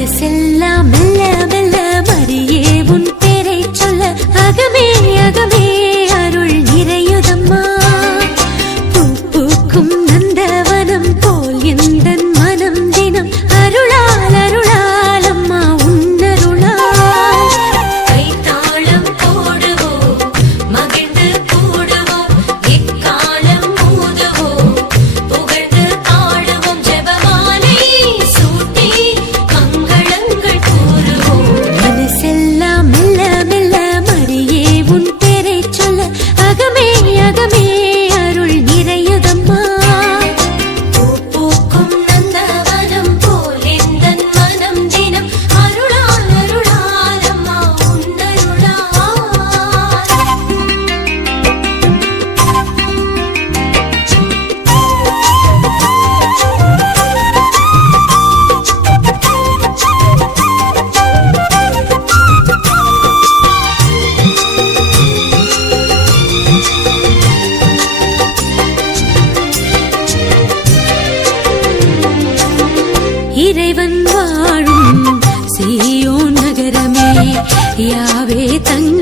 മനസ്സെല്ലാം இறைவன் வாழும். சீயோன் நகரமே யாவே தங்க